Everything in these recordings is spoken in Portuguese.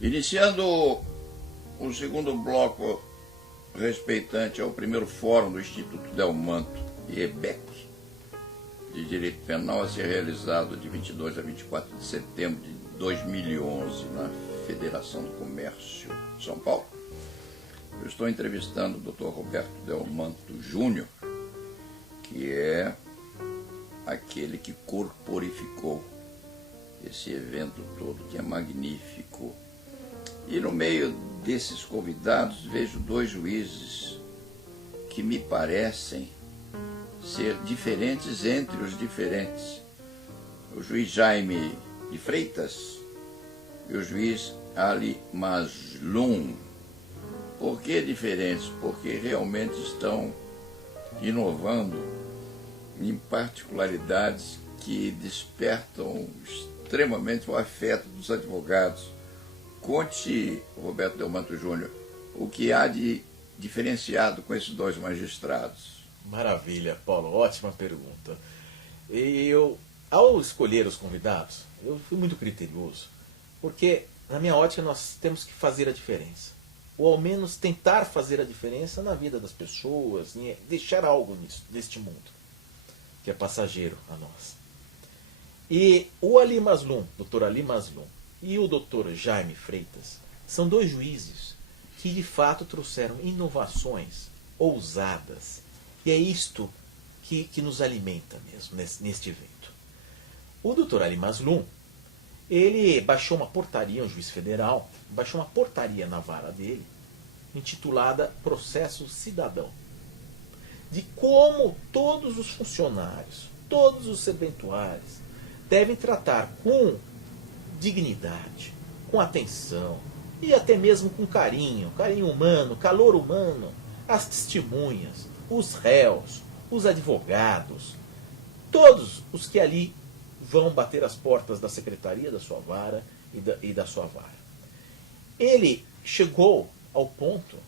Iniciando o segundo bloco respeitante ao primeiro fórum do Instituto Delmanto e EBEC de Direito Penal a ser realizado de 22 a 24 de setembro de 2011 na Federação do Comércio de São Paulo. Eu estou entrevistando o Dr. Roberto Delmanto Júnior, que é aquele que corporificou esse evento todo, que é magnífico. E no meio desses convidados vejo dois juízes que me parecem ser diferentes entre os diferentes. O juiz Jaime de Freitas e o juiz Ali Mazloum. Por que diferentes? Porque realmente estão inovando em particularidades que despertam extremamente o afeto dos advogados. Conte, Roberto Delmanto Júnior, o que há de diferenciado com esses dois magistrados. Maravilha, Paulo, ótima pergunta. Ao escolher os convidados, eu fui muito criterioso, porque na minha ótica nós temos que fazer a diferença, ou ao menos tentar fazer a diferença na vida das pessoas, deixar algo neste mundo, que é passageiro a nós. E o Ali Mazloum, Dr. Ali Mazloum, e o Dr. Jaime Freitas são dois juízes que de fato trouxeram inovações ousadas. E é isto que nos alimenta mesmo neste evento. O Dr. Ali Mazloum, ele baixou uma portaria, um juiz federal, baixou uma portaria na vara dele, intitulada Processo Cidadão, de como todos os funcionários, todos os serventuários, devem tratar com dignidade, com atenção e até mesmo com carinho humano, calor humano, as testemunhas, os réus, os advogados, todos os que ali vão bater as portas da secretaria da sua vara e da sua vara. Ele chegou ao ponto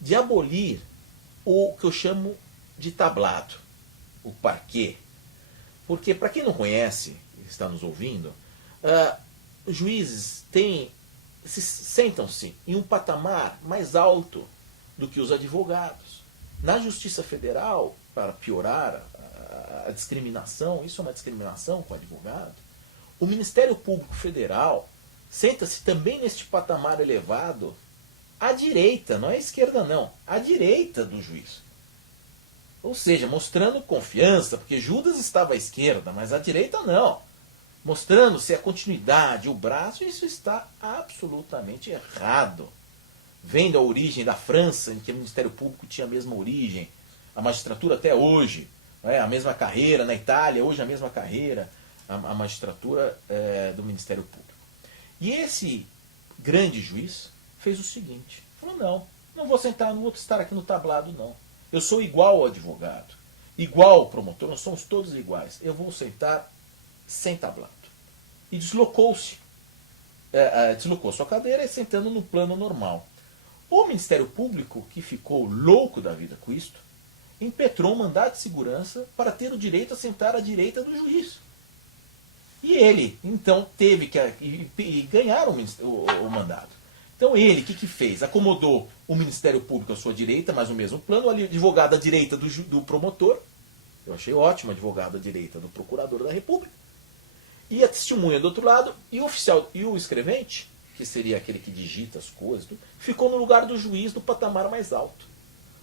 de abolir o que eu chamo de tablado, o parquet. Porque, para quem não conhece, está nos ouvindo, os juízes sentam-se em um patamar mais alto do que os advogados. Na Justiça Federal, para piorar a discriminação, isso é uma discriminação com o advogado, o Ministério Público Federal senta-se também neste patamar elevado à direita, não é à esquerda não, à direita do juiz. Ou seja, mostrando confiança, porque Judas estava à esquerda, mas à direita não. Mostrando-se a continuidade, o braço, isso está absolutamente errado. Vendo a origem da França, em que o Ministério Público tinha a mesma origem, a magistratura até hoje, a mesma carreira, na Itália, hoje a mesma carreira, a magistratura do Ministério Público. E esse grande juiz fez o seguinte, falou, não vou sentar, não vou estar aqui no tablado não. Eu sou igual ao advogado, igual ao promotor, nós somos todos iguais. Eu vou sentar sem tablado. E deslocou-se. Deslocou sua cadeira e sentando no plano normal. O Ministério Público, que ficou louco da vida com isto, impetrou um mandado de segurança para ter o direito a sentar à direita do juiz. E ele, então, teve que ganhar o mandado. Então ele, o que fez? Acomodou o Ministério Público à sua direita, mas o mesmo plano, o advogado à direita do promotor, eu achei ótimo, advogado à direita do procurador da República, e a testemunha do outro lado, e o oficial e o escrevente, que seria aquele que digita as coisas, ficou no lugar do juiz do patamar mais alto.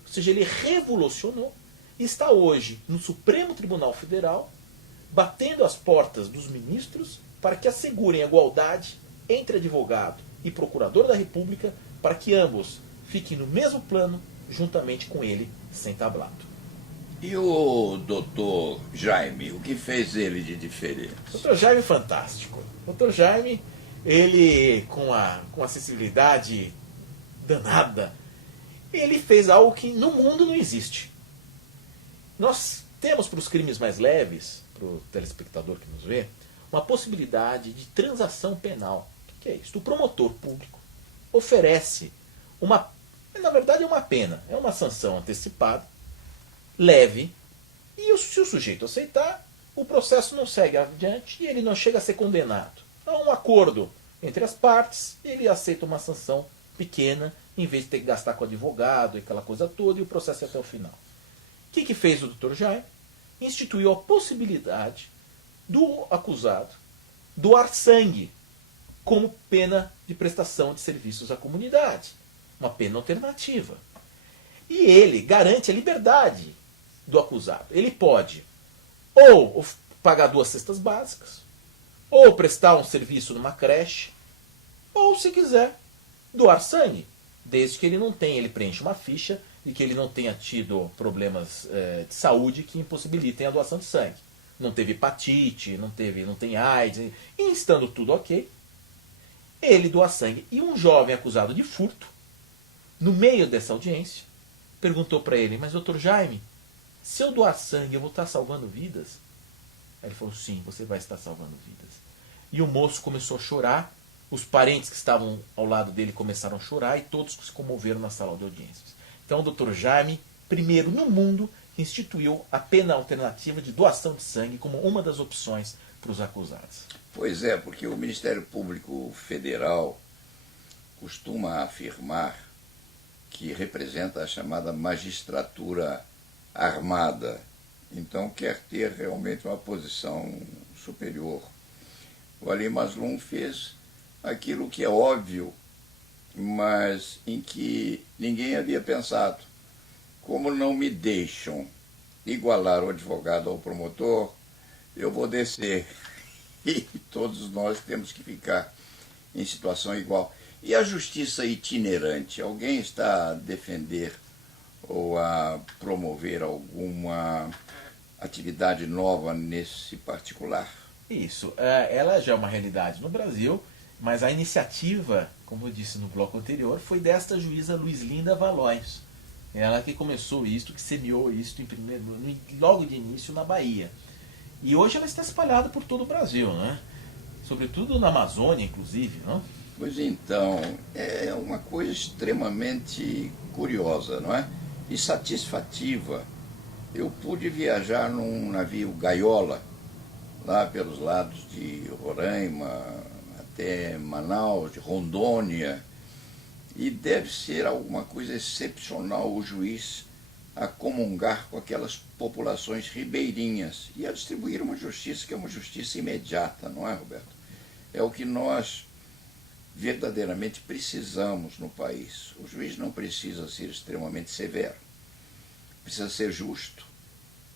Ou seja, ele revolucionou e está hoje no Supremo Tribunal Federal, batendo as portas dos ministros para que assegurem a igualdade entre advogado e procurador da República, para que ambos fiquem no mesmo plano, juntamente com ele, sem tablado. E o doutor Jaime, o que fez ele de diferente? Doutor Jaime fantástico. Doutor Jaime, ele com a sensibilidade danada, ele fez algo que no mundo não existe. Nós temos para os crimes mais leves, para o telespectador que nos vê, uma possibilidade de transação penal. O que é isso? O promotor público oferece na verdade é uma pena, é uma sanção antecipada, leve, e se o sujeito aceitar, o processo não segue adiante e ele não chega a ser condenado. Há um acordo entre as partes, ele aceita uma sanção pequena, em vez de ter que gastar com advogado e aquela coisa toda, e o processo é até o final. O que fez o Dr. Jaime? Instituiu a possibilidade do acusado doar sangue como pena de prestação de serviços à comunidade. Uma pena alternativa. E ele garante a liberdade do acusado. Ele pode ou pagar 2 cestas básicas, ou prestar um serviço numa creche, ou, se quiser, doar sangue, desde que ele não tenha, ele preenche uma ficha e que ele não tenha tido problemas de saúde que impossibilitem a doação de sangue. Não teve hepatite, não tem AIDS, e estando tudo ok, ele doa sangue. E um jovem acusado de furto, no meio dessa audiência, perguntou para ele: mas doutor Jaime, se eu doar sangue, eu vou estar salvando vidas? Aí ele falou: sim, você vai estar salvando vidas. E o moço começou a chorar, os parentes que estavam ao lado dele começaram a chorar e todos se comoveram na sala de audiências. Então o Dr. Jaime, primeiro no mundo, instituiu a pena alternativa de doação de sangue como uma das opções para os acusados. Pois é, porque o Ministério Público Federal costuma afirmar que representa a chamada magistratura armada. Então quer ter realmente uma posição superior. O Ali Mazloum fez aquilo que é óbvio, mas em que ninguém havia pensado. Como não me deixam igualar o advogado ao promotor, eu vou descer. E todos nós temos que ficar em situação igual. E a justiça itinerante? Alguém está a defender ou a promover alguma atividade nova nesse particular? Isso. Ela já é uma realidade no Brasil, mas a iniciativa, como eu disse no bloco anterior, foi desta juíza Luizlinda Valois. Ela que começou isto, que semeou isto logo de início na Bahia. E hoje ela está espalhada por todo o Brasil, né? Sobretudo na Amazônia, inclusive, não? Pois então, é uma coisa extremamente curiosa, não é? E satisfativa. Eu pude viajar num navio Gaiola, lá pelos lados de Roraima, até Manaus, de Rondônia, e deve ser alguma coisa excepcional o juiz a comungar com aquelas populações ribeirinhas e a distribuir uma justiça que é uma justiça imediata, não é, Roberto? É o que nós verdadeiramente precisamos no país. O juiz não precisa ser extremamente severo, precisa ser justo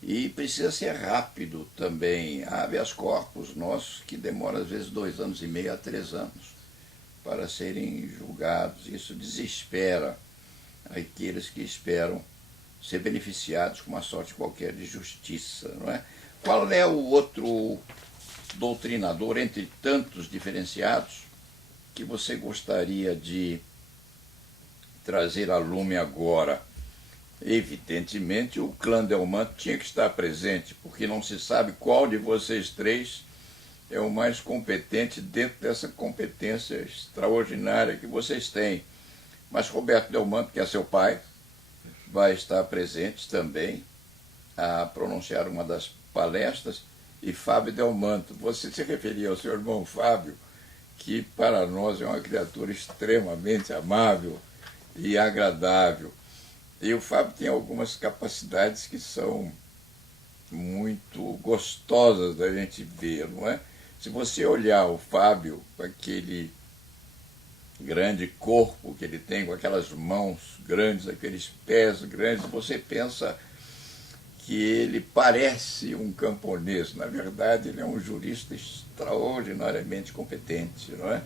e precisa ser rápido também. Há habeas corpus nossos que demoram às vezes 2 anos e meio a 3 anos para serem julgados. Isso desespera aqueles que esperam ser beneficiados com uma sorte qualquer de justiça, não é? Qual é o outro doutrinador, entre tantos diferenciados, que você gostaria de trazer a lume agora? Evidentemente, o clã Delmanto tinha que estar presente, porque não se sabe qual de vocês 3 é o mais competente dentro dessa competência extraordinária que vocês têm. Mas Roberto Delmanto, que é seu pai, vai estar presente também a pronunciar uma das palestras, e Fábio Delmanto. Você se referia ao seu irmão Fábio, que para nós é uma criatura extremamente amável e agradável. E o Fábio tem algumas capacidades que são muito gostosas da gente ver, não é? Se você olhar o Fábio, com aquele grande corpo que ele tem, com aquelas mãos grandes, aqueles pés grandes, você pensa que ele parece um camponês. Na verdade, ele é um jurista extraordinariamente competente, não é?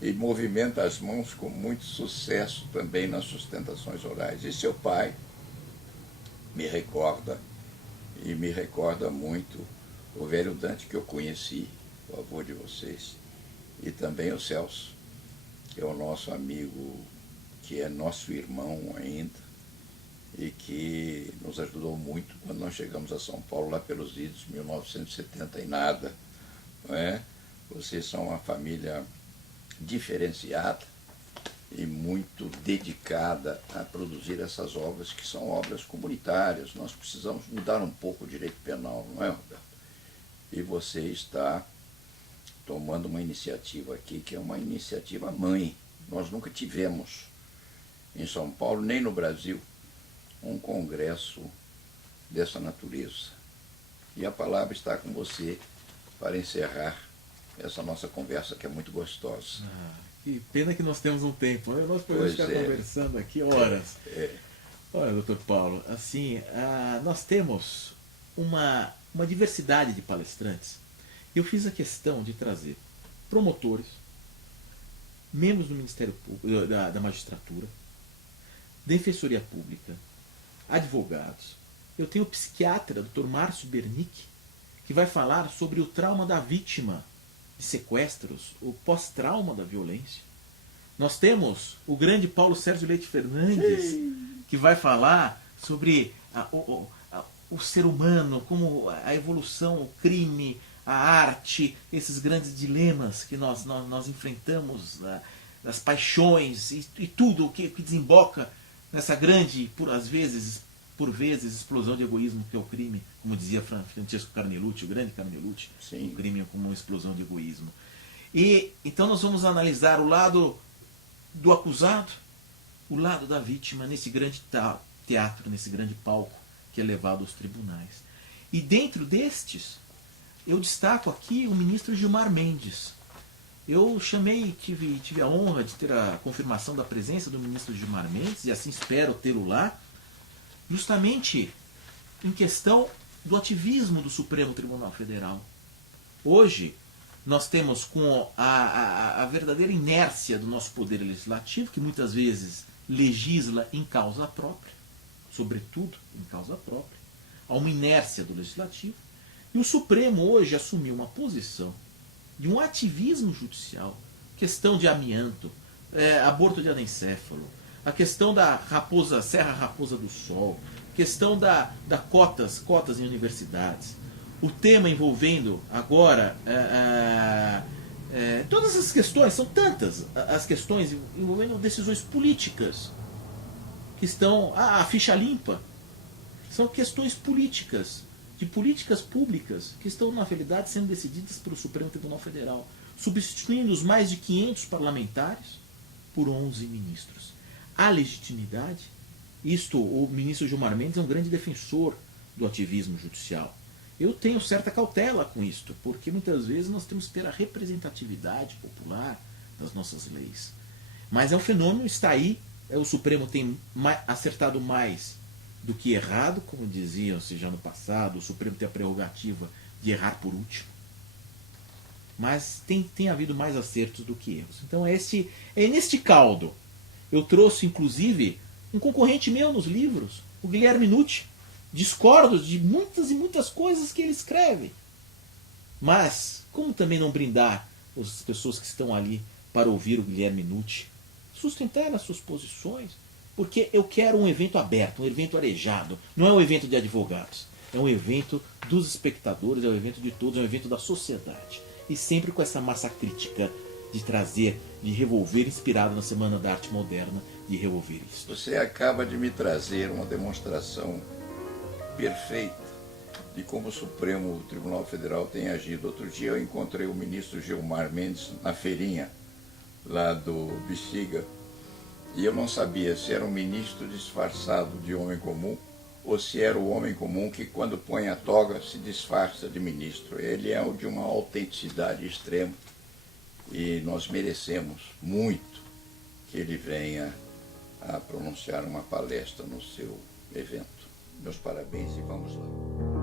E movimenta as mãos com muito sucesso também nas sustentações orais. E seu pai me recorda, e me recorda muito, o velho Dante que eu conheci, o avô de vocês, e também o Celso, que é o nosso amigo, que é nosso irmão ainda, e que nos ajudou muito quando nós chegamos a São Paulo, lá pelos idos 1970 e nada, não é? Vocês são uma família diferenciada e muito dedicada a produzir essas obras, que são obras comunitárias. Nós precisamos mudar um pouco o direito penal, não é, Roberto? E você está tomando uma iniciativa aqui que é uma iniciativa mãe. Nós nunca tivemos em São Paulo, nem no Brasil, um congresso dessa natureza. E a palavra está com você para encerrar essa nossa conversa, que é muito gostosa. Que pena que nós temos um tempo, né? Nós podemos ficar conversando aqui horas. Olha, doutor Paulo, assim, nós temos uma diversidade de palestrantes. Eu fiz a questão de trazer promotores, membros do Ministério Público, da magistratura, defensoria pública, advogados. Eu tenho o psiquiatra, Dr. Márcio Bernick, que vai falar sobre o trauma da vítima de sequestros, o pós-trauma da violência. Nós temos o grande Paulo Sérgio Leite Fernandes, que vai falar sobre o ser humano, como a evolução, o crime, a arte, esses grandes dilemas que nós enfrentamos, as paixões e tudo o que desemboca nessa grande, por vezes, explosão de egoísmo que é o crime, como dizia Francesco Carnelucci, o grande Carnelucci, o crime como uma explosão de egoísmo. E então nós vamos analisar o lado do acusado, o lado da vítima, nesse grande teatro, nesse grande palco que é levado aos tribunais. E dentro destes, eu destaco aqui o ministro Gilmar Mendes. Eu tive a honra de ter a confirmação da presença do ministro Gilmar Mendes, e assim espero tê-lo lá, justamente em questão do ativismo do Supremo Tribunal Federal. Hoje, nós temos com a verdadeira inércia do nosso poder legislativo, que muitas vezes legisla em causa própria, sobretudo em causa própria, há uma inércia do legislativo, e o Supremo hoje assumiu uma posição de um ativismo judicial, questão de amianto, aborto de anencéfalo, a questão da Serra Raposa do Sol, questão da cotas em universidades, o tema envolvendo agora todas as questões, são tantas as questões envolvendo decisões políticas que estão, a ficha limpa, são questões políticas, de políticas públicas que estão na realidade sendo decididas pelo Supremo Tribunal Federal, substituindo os mais de 500 parlamentares por 11 ministros. A legitimidade, o ministro Gilmar Mendes é um grande defensor do ativismo judicial. Eu tenho certa cautela com isto, porque muitas vezes nós temos que ter a representatividade popular das nossas leis. Mas é um fenômeno, está aí, o Supremo tem acertado mais do que errado, como diziam-se já no passado, o Supremo tem a prerrogativa de errar por último. Mas tem havido mais acertos do que erros. Então é neste caldo. Eu trouxe, inclusive, um concorrente meu nos livros, o Guilherme Nucci. Discordo de muitas e muitas coisas que ele escreve. Mas, como também não brindar as pessoas que estão ali para ouvir o Guilherme Nucci, sustentar as suas posições, porque eu quero um evento aberto, um evento arejado. Não é um evento de advogados, é um evento dos espectadores, é um evento de todos, é um evento da sociedade. E sempre com essa massa crítica de trazer, de revolver, inspirado na Semana da Arte Moderna, de revolver isso. Você acaba de me trazer uma demonstração perfeita de como o Supremo Tribunal Federal tem agido. Outro dia eu encontrei o ministro Gilmar Mendes na feirinha lá do Bexiga, e eu não sabia se era um ministro disfarçado de homem comum ou se era o homem comum que, quando põe a toga, se disfarça de ministro. Ele é de uma autenticidade extrema e nós merecemos muito que ele venha a pronunciar uma palestra no seu evento. Meus parabéns e vamos lá.